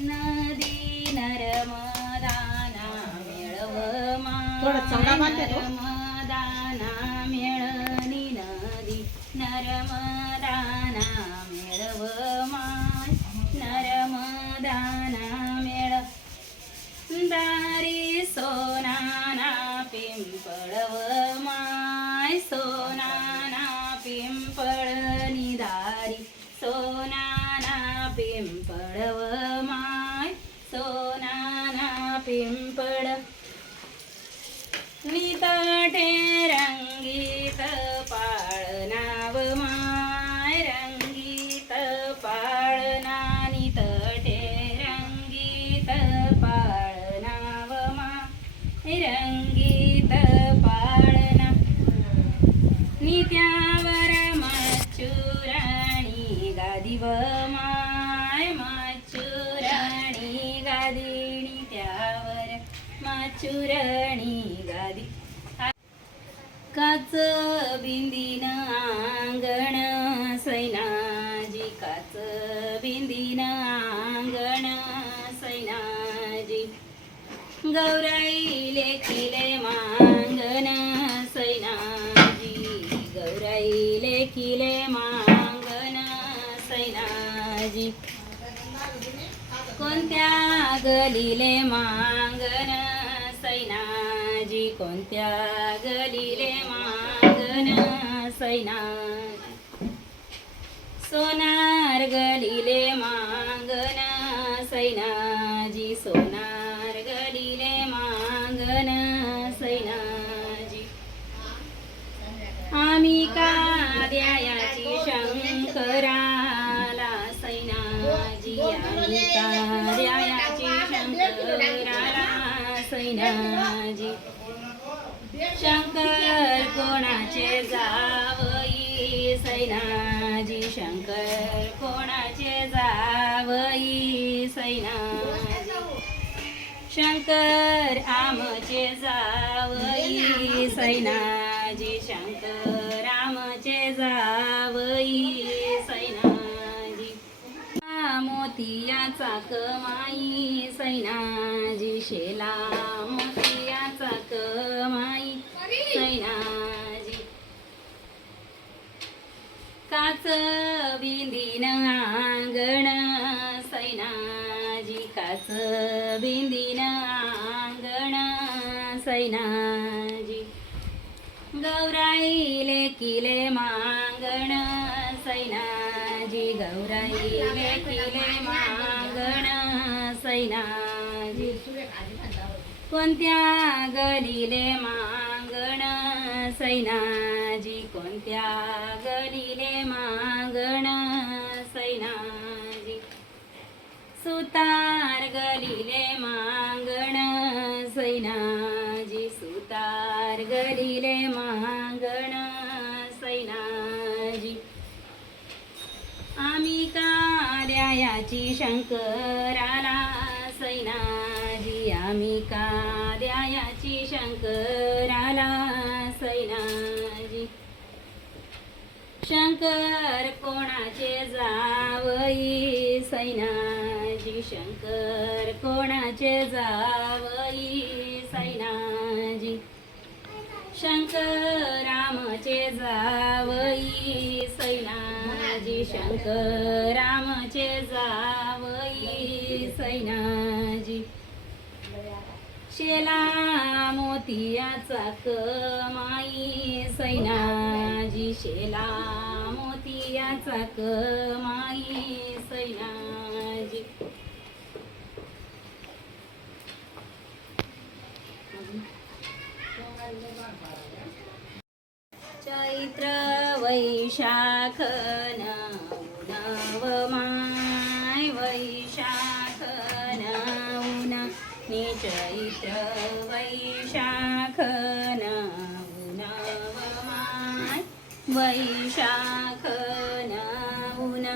नदी नर्मदाना मेळव तो. नर्मदाना मेळणी पिंपळव माय सोनाना पिंपळ. निताटे रंगीत पाळनाव माय रंगीत पाळना नितटे रंगीत पाळनाव माय रंगीत पाळना. नित्यावर व मा माय मच्छुराणी गादिणी त्यावर मच्छुराणी गादी. काच बिंदीन आंगण सैनाजी काच बिंदीन आंगण सैनाजी. गौराई लेखिले मांगण सैनाजी. गौराई लेखिले मांगण सैनाजी. कोणत्या गलीले मांगन? सैनाजी कोणत्या गलीले मांगन? सैना सोनार गलीले मांगन? सैनाजी सोनार गलीले मांगन? सैनाजी. आम्ही का द्यायाची शंकरा शंकर आमचे जावई सैनाजी शंकर आमचे जावई सैनाजी. मोतियाचा कमाई सैनाजी शेला मोतियाचा कमाई सैनाजी. काच बिंदीन आंगण सैनाजी काच बिंदीन सैनाजी गौराईले किले मांगण. सैनाजी गौराईले किले मांगण. सैनाजी कोणत्या गलीले मांगण? सैनाजी कोणत्या गलीले मांगण? सैनाजी सुतार गलीले मांगण. सैनाजी सुतार गलीले मांगण सैनाजी. आम्ही का शंकराला सैनाजी. आम्ही का शंकराला सैनाजी. शंकर कोणाचे जावई सैनाजी. शंकर कोणाचे जा शंकर रामचे जावई सैनाजी शंकर रामचे जावई सैनाजी. शेला मोतियाचा कमाई सैनाजी शेला मोतियाचा कमाई सैना चैत्र वैशाख नव माय वैशाख नवना नि चैत्र वैशाख नव माय वैशाख नवना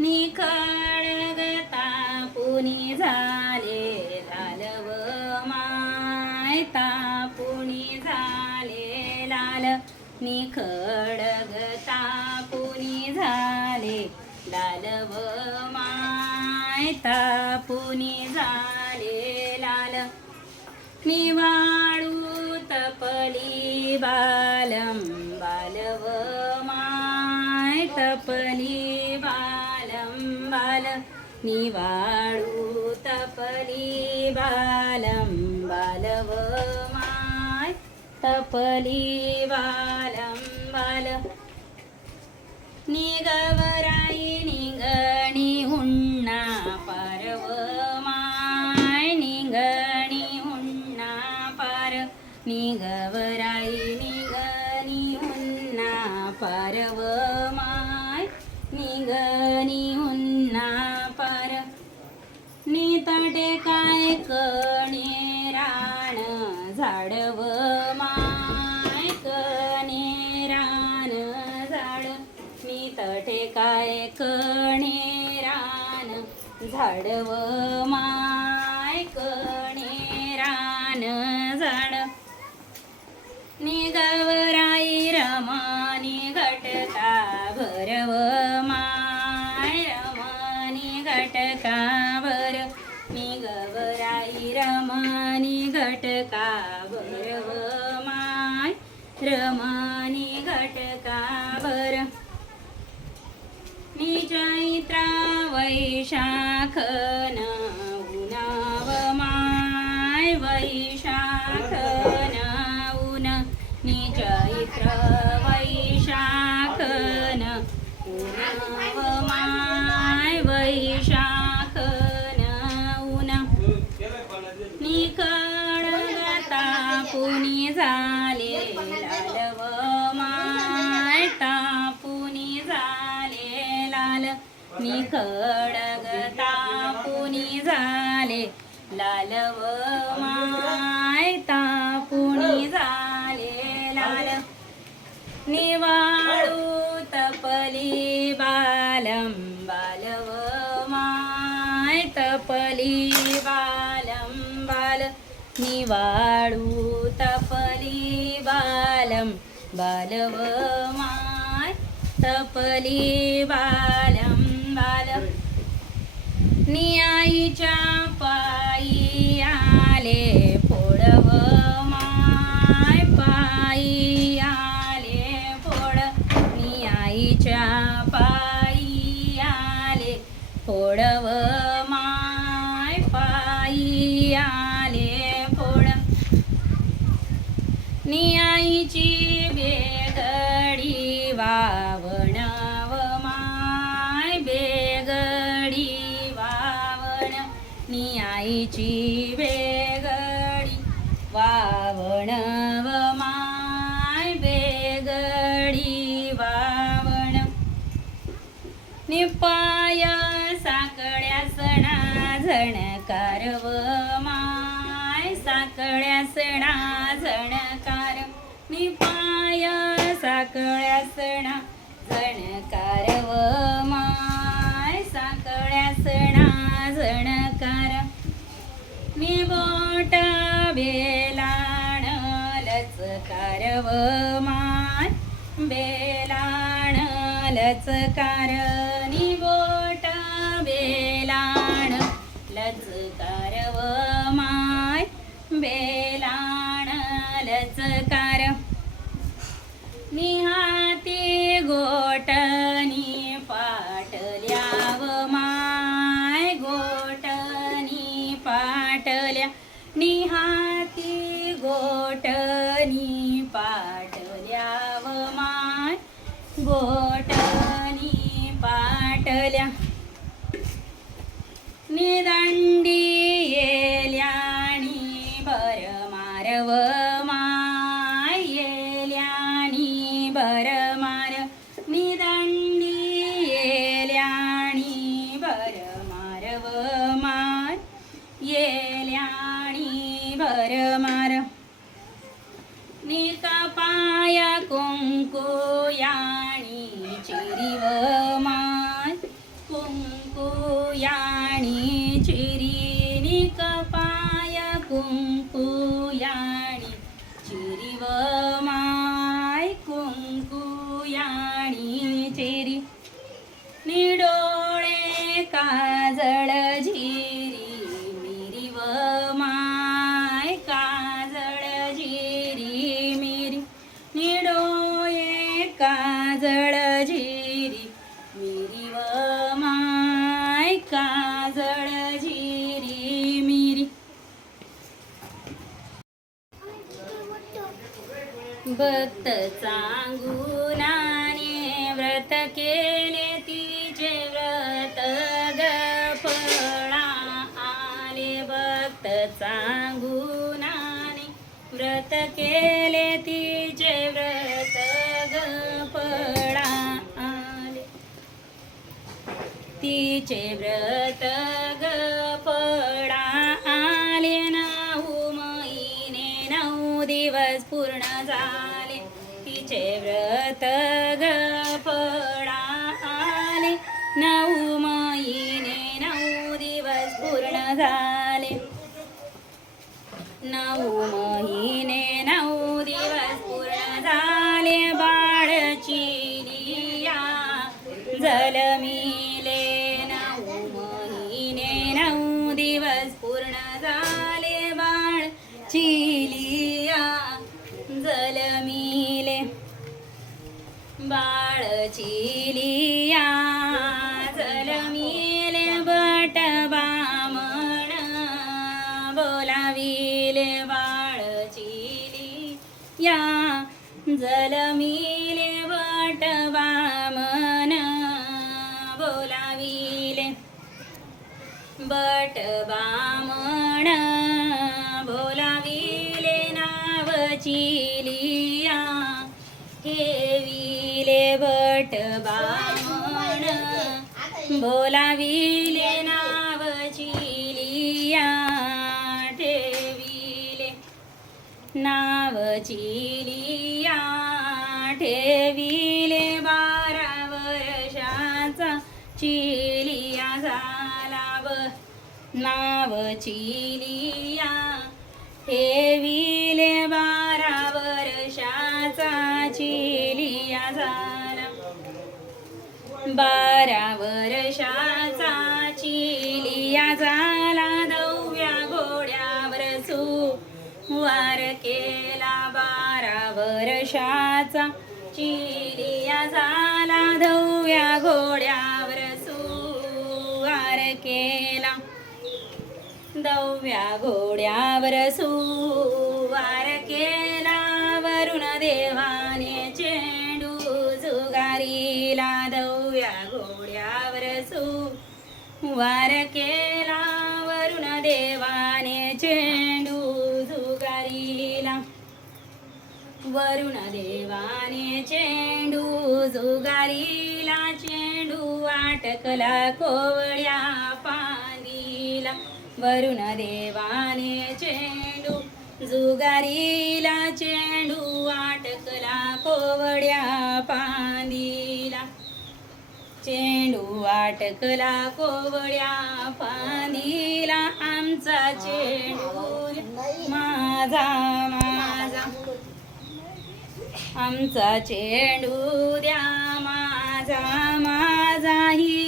निखळगता पुनी निखळगता पुनी झाले. लालव माय पुनी तापुनी झाले. लाल. निवाळू तपली बालम. बालव माय तपली बालम. बाल. निवाळू तपली बालम. तपली बालम बाल निगवराई निगणी हुन्ना पारव माय निगणी हुन्ना पार निगवराई निगणी हुन्ना पारव माय निगणी हुन्ना पार नितटे काय कणे राण झाडव झाडव माय कणे रान झाड निगवराई रमानी घटका भरव माय रमानी घटका भर. निगवराई रमानी घटका भरव माय रमानी घटका भर. निचैत्रा वैशाखन उनाव माय वैशाखन उन निचैत्र वैशाख उनाव माय वैशाख उन निखळगता पुनी झाले निखडगता पुनी झाले. लालव माय तापुनी झाले. लाल निवाळू तपली बालम बालव माय तपली बालम बाल निवाळू तपली बालम बालव माय तपली बालम. बाल नियाईच्या पायी आले फोडव माय पायी आले फोड नियाईच्या पायी आले फोडव माय पायी आले फोड नियाईची बेगडी वावणव झणकार माय साकळ्या सणा झणकार पाय साकळ्या सणा झणकार व माय साकळ्या सणा झणकार मी बोट बेलाण लचकार माय बेलाण लचकार लचकार व माय बेलाण लचकार. निहाती गोटनी कुंकुयाणी चेरी व माय कुंकुयाणी चेरी. निडोळे काजळ झिरी मिरी व माय काजळ झिरी मिरी. निडोळे काजळ झिरी मिरी व माय का भक्त चांगुनाने व्रत केले तिचे व्रत ग आले. भक्त चांगुनाने व्रत केले तिचे व्रत ग आले. तिचे व्रत ग Yeah. But Baman बोलाविले now चिलिया. ठेविले but बामण बोलाविले नाव चिलिया. ठेविले नाव चिलिया. ठेविले बारा वर्षाचा चिलिया नाव नाव चिलिया. ठेविले बारा वर्षाचा चिलिया झाला. बारा वर्षाचा चिलिया झाला. दव्या घोड्यावर वार केला. बारा वर्षाचा चिलिया झाला. दव्या घोड्या दव्या घोड्यावर सुवार केला वरुण देवाने चेंडू जुगारीला दव्या घोड्यावर सुवार केला वरुण देवाने चेंडू जुगारीला वरुण देवाने चेंडू जुगारीला चेंडू वाटकला कोवळ्या वरुण देवाने चेंडू जुगारीला चेंडू वाटकला कोवड्या पांदीला चेंडू वाटकला कोवड्या पांदीला आमचा चेंडू माझा माझा. आमचा चेंडू द्या माझा माझा हिरा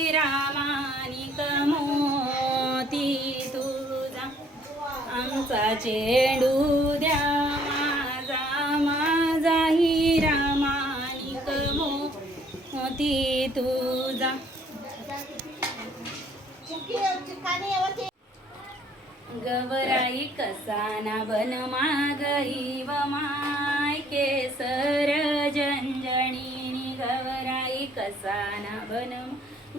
चेंडू द्या. माझा माझा हिरा माणिक मोती तुझा. गवराई कसाना बन मागई व माय केसर जंजणी गवराई कसाना बन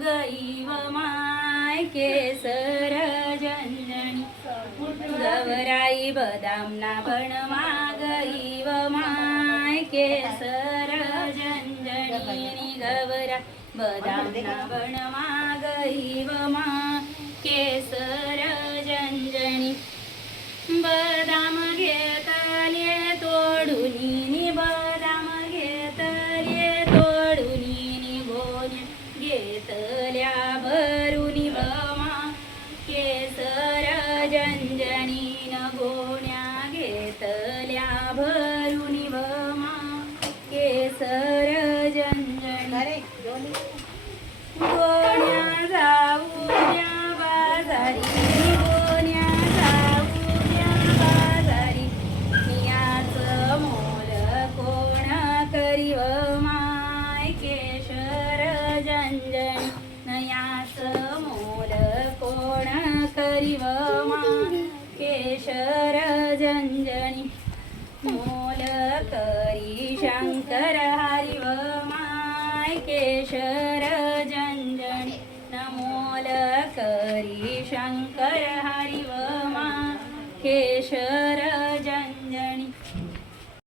गई व माय केसर जननी गवराई बदामना भणमा गई व माय केसर जनजनी गवरा बदामना भणमा गई व मा केसर जनजनी बदाम घेताले तोडून निबा